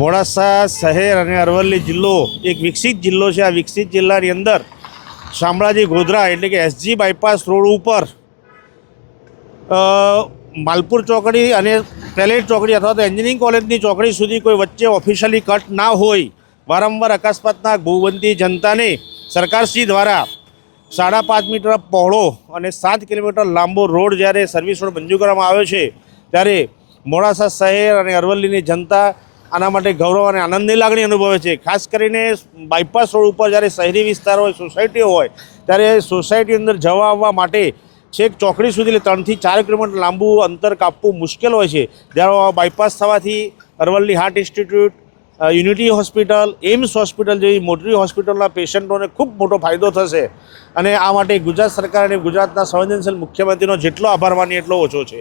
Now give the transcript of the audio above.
મોડાસા શહેર અને અરવલ્લી જિલ્લો એક વિકસિત જિલ્લો છે। આ વિકસિત જિલ્લાની અંદર શામળાજી ગોધરા એટલે કે એસજી બાયપાસ રોડ ઉપર માલપુર ચોકડી અને પેલેટ ચોકડી અથવા તો એન્જિનિયરિંગ કોલેજની ચોકડી સુધી કોઈ વચ્ચે ઓફિશિયલી કટ ના હોય, વારંવાર અકસ્માતના ભોગ બનતી જનતાને સરકારશ્રી દ્વારા 5.5 મીટર પહોળો અને 7 કિલોમીટર લાંબો રોડ જ્યારે સર્વિસ રોડ મંજૂર કરવામાં આવ્યો છે, ત્યારે મોડાસા શહેર અને અરવલ્લીની જનતા આના માટે ગૌરવ અને આનંદની લાગણી અનુભવે છે। ખાસ કરીને બાયપાસ રોડ ઉપર જ્યારે શહેરી વિસ્તાર હોય, સોસાયટીઓ હોય, ત્યારે સોસાયટી અંદર જવા આવવા માટે છેક ચોકડી સુધી 3 થી 4 કિલોમીટર લાંબુ અંતર કાપવું મુશ્કેલ હોય છે। જ્યારે બાયપાસ થવાથી Aravalli heart institute, unity hospital, AIIMS hospital જેવી મોટી હોસ્પિટલના પેશન્ટોને ખૂબ મોટો ફાયદો થશે અને આ માટે ગુજરાત સરકાર અને ગુજરાતના સંવેદનશીલ મુખ્યમંત્રીનો જેટલો આભાર માનીએ એટલો ઓછો છે।